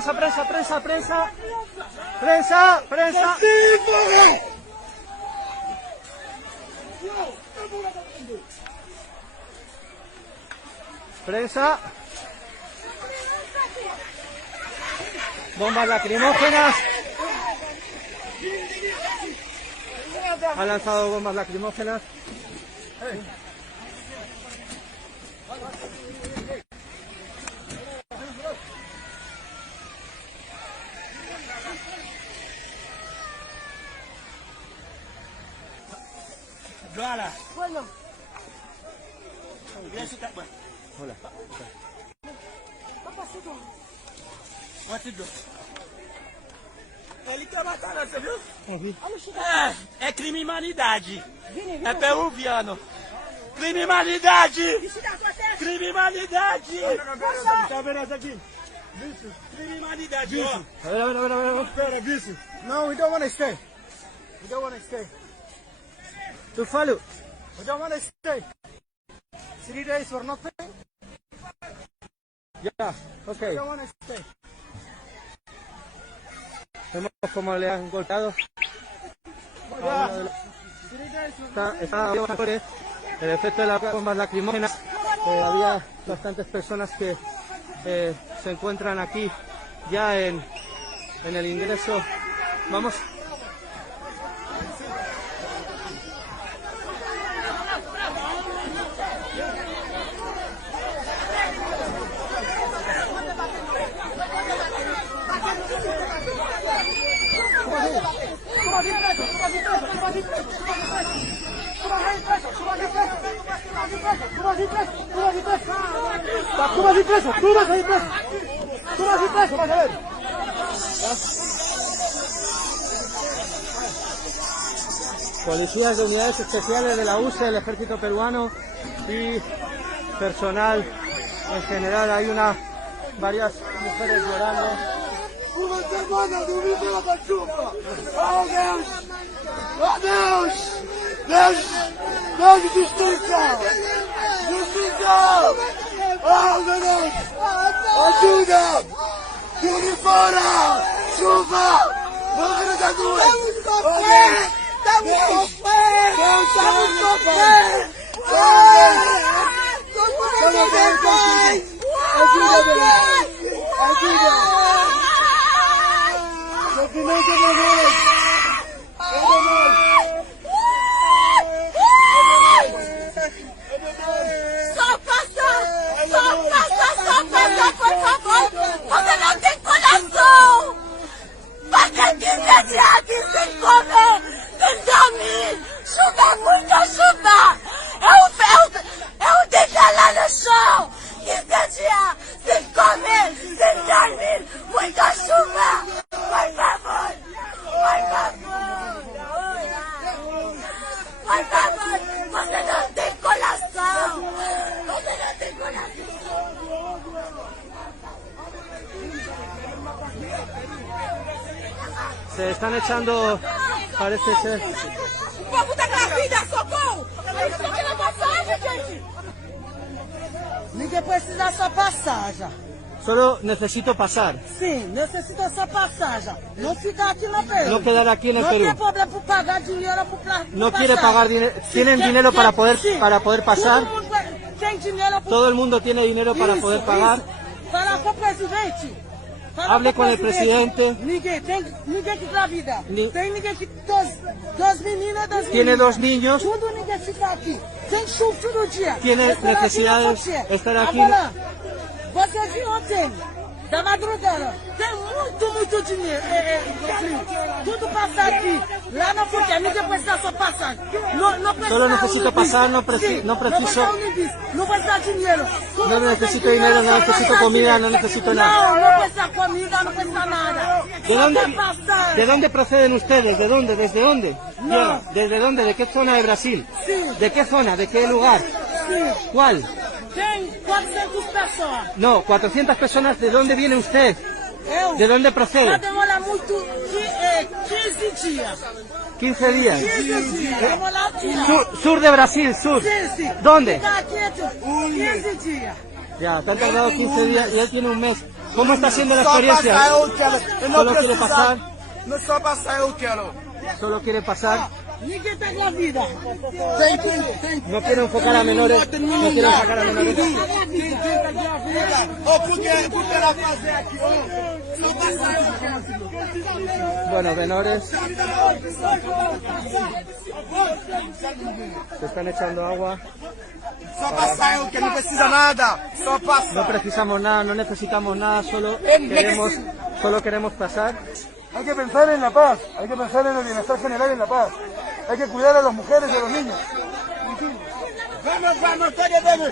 prensa, prensa, prensa, prensa. Prensa, prensa. Prensa. Bombas lacrimógenas. Ha lanzado bombas lacrimógenas. Hola. Bueno. Hola. Ele quer matar nós, você viu? Ouvi. É crime humanidade. É peruviano. Crime humanidade! Crime humanidade! Tá vendo essa aqui? Crime humanidade, ó. A ver, a ver, a ver, a ver. Espera, vice. No, we don't want to stay. We don't want to stay. Tu falo. We don't want to stay. 3 days for nothing. Ya, ok. We don't want to stay. Vemos cómo le han golpeado. Está el efecto de las bombas lacrimógenas. Había bastantes personas que se encuentran aquí ya en el ingreso. Vamos. Policías de unidades especiales de la UCE, el ejército peruano y personal en general. Hay varias mujeres llorando. Oh Deus! Oh Deus! Deus! Deus, justiça! Justiça! Oh meu Deus! Ajuda! Tire fora! Chuva! Morrendo da rua! Oh Deus! Estamos sofrendo! Ajuda, meu Deus! Ajuda! Sofrimento de Deus! Só passa, por favor! Você não tem coração! Passa aqui imediato e sem comer, sem dormir! Chuva, muita chuva! Eu deitar lá no chão! 15 dias sem comer, sem dormir! Muita chuva! Por favor! Por favor! Por favor! Você não tem coração! Você não tem coração! Se están echando, parece ser. O povo tá gravida, socorro! Isso aqui na passagem, gente! Ninguém precisa só passagem. Solo necesito pasar. Sim, necessita só passagem. Não ficar aqui no Peru. No quedar aquí en el Não tem Perú. problema por pagar dinheiro para No quiere pagar dinero. ¿Tienen dinero para poder pasar? Todo mundo tem dinheiro. Todo el mundo tiene dinero para poder pagar. Fala com o presidente. Hable con el presidente. Ninguém que gravida. Ni- Tem ninguém que dos meninas, das Tiene meninas. 2 niños. Tudo ninguém fica aqui. Tem chuva todo dia. Tiene Estar aqui necesidades na fronteira. de estar aqui. Agora, você viu ontem, da madrugada, tem muito dinheiro. Tudo passa aqui. Lá na fronteira, ninguém precisa só passar. Não precisa Solo necesito pasar, no preciso. Não precisa dinheiro. No necesito dinero, no necesito comida, no necesito nada. Não precisa comida, não precisa nada. ¿De dónde proceden ustedes? ¿De dónde? ¿Desde dónde? No. ¿Desde dónde? ¿De qué zona de Brasil? Sí. ¿De qué zona? ¿De qué lugar? Sim. ¿Cuál? Tem 400 pessoas. No, 400 personas. ¿De dónde viene usted? Eu? ¿De dónde Vai procede? demorar muito, 15 dias. 15 días. 15 dias. Demorar dias. Sur de Brasil, sur. Sí. ¿Dónde? Fica aqui 15 dias. Ya, te han tardado 15 días y él tiene un mes. ¿Cómo está siendo la experiencia? Solo quiere pasar. Não só passar, eu quero. Solo quiere pasar. Ninguém tá grávida. No quiere enfocar a menores. No quiere enfocar a menores. Ninguém tá grávida. Por que ela fazer aqui? Só passar. Bueno, menores. Se están echando agua. Só passar, eu quero. Não precisa nada. Só No passar. precisamos nada, no necesitamos nada, solo queremos pasar. Hay que pensar en la paz. Hay que pensar en el bienestar general en la paz. Hay que cuidar a las mujeres y a los niños. Vamos, vamos, todos, vamos.